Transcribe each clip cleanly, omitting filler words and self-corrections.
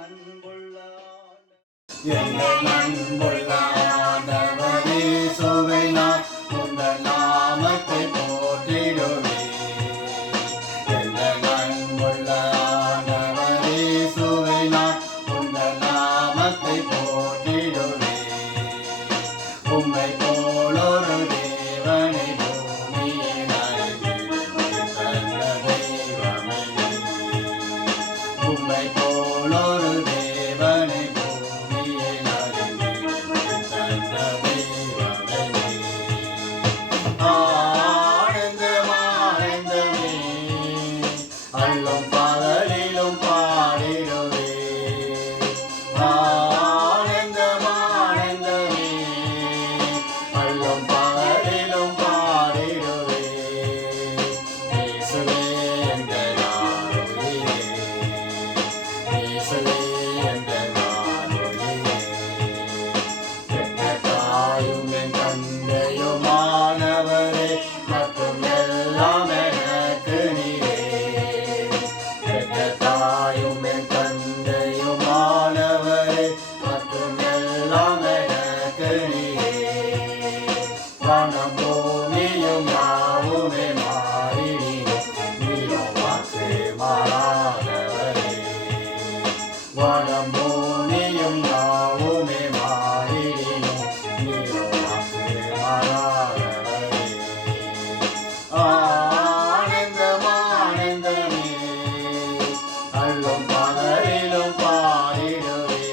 அன்புள்ள ஆண்டவரே சுவை நான் உங்கள் நாமத்தை போற்றிடுவேன். அன்புள்ள ஆண்டவரே சுவை நான் உங்கள் நாமத்தை போற்றிடுவேன். உம்மை போலொரு தேவனை பூமியில் தந்த தெய்வமே. உம்மை போலொரு தேவனை அள்ளும் பகலிலும் பாடிடுவே. ஆனந்தமானந்தமே அள்ளும் பகலிலும் பாடிடுவே. இயேசுவே எங்கள் ஆண்டவரே, இயேசுவே எங்கள் ஆண்டவரே. பெற்ற தாயும் என் தந்தையுமானவரே மற்றும் எல்லாம் எனக்கு நீரே. தாயும் என் தந்தையுமானவரே மற்றும் எல்லாம் எனக்கு நீரே. வானம் பூமியும் யாவுமே மாறினீர், நீரோ வாக்கு மாறாதவரே. வானம் பூமியும் யாவுமே மாறினீர், நீரோ வாக்கு மாறாதவரே. அள்ளும் பகலிலும் பாடிடுவே.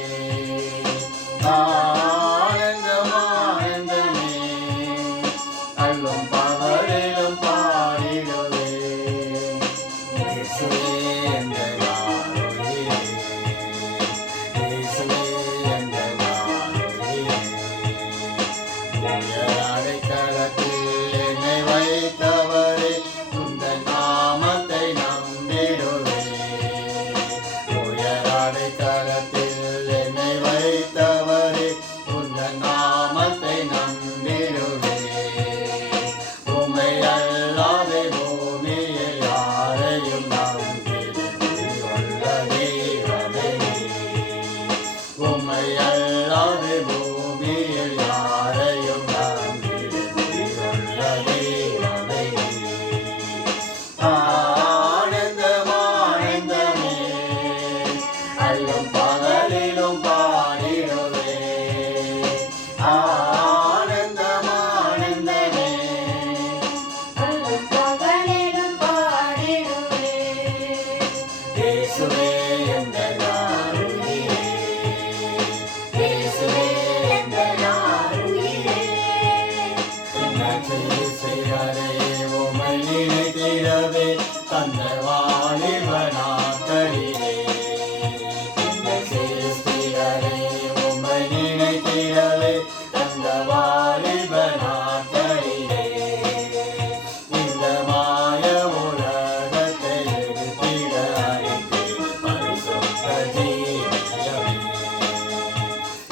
ஆனந்தமானந்தமே அள்ளும் பகலிலும் பாடிடுவே. இயேசுவே எங்கள் ஆண்டவரே, இயேசுவே எங்கள் ஆண்டவரே. உயர் அடைக்கலத்தில் என்னை வைத்தவரே, உங்கள் நாமத்தை நம்பிடுவே. அடைக்கலத்தில் என்னை வைத்தவரே, உங்கள் நாமத்தை நம்பிடுவே. உம்மை அல்லாத பூமியில் யாரையும் நம்பியுள்ள தெய்வமே. உம்மை அல்லாத பூமியில் யாரையும் நம்பியுள்ள தெய்வமே. அள்ளும் பகலிலும் பாடிடுவே. ஆனந்தமானந்தமே அள்ளும் பகலிலும் பாடிடுவே. இயேசுவே எங்கள் ஆண்டவரே, இயேசுவே எங்கள் ஆண்டவரே. செய்வரே உம்மை நினைத்திடவே தந்த வாலிப நாட்களிலே. உம்மை நினைத்திடவே தந்த வாலிப நாட்களிலே. இந்த மாய உலகத்தை எடுத்திட அழைத்து பரிசுத்த ஜீவியமே.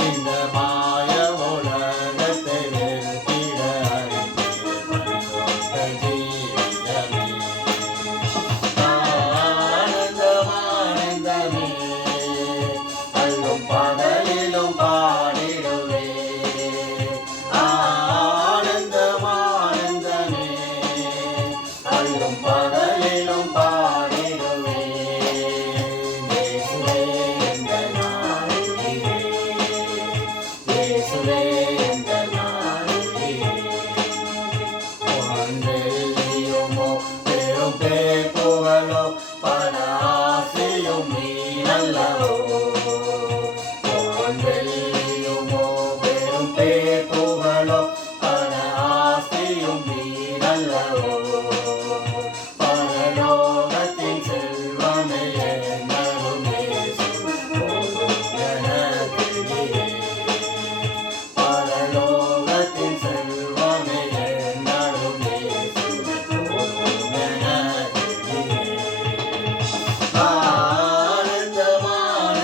இந்த மாய உலகத்தை எடுத்திட அழைத்து பரிசுத்த ஜீவியமே. ஆனந்தமானந்தமே அள்ளும் பகலிலும் பாடிடுவே. ஆனந்தமானந்தமே அள்ளும் பகலிலும் பாடிடுவே. இயேசுவே எங்கள் ஆண்டவரே, இயேசுவே எங்கள் ஆண்டவரே. வெள்ளியுமோ பெரும் பேர் புகழோ பல ஆசையும் நீரல்லவோ. வெள்ளியுமோ பெரும் பேர் புகழோ பல ஆசையும் நீரல்லவோ. பரலோகத்தின் செல்வமே என்னரும் இயேசு போதும் எனக்கு நீரே. பரலோகத்தின் செல்வமே என்னரும் இயேசு போதும் எனக்கு நீரே. ஆனந்தமான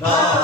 God.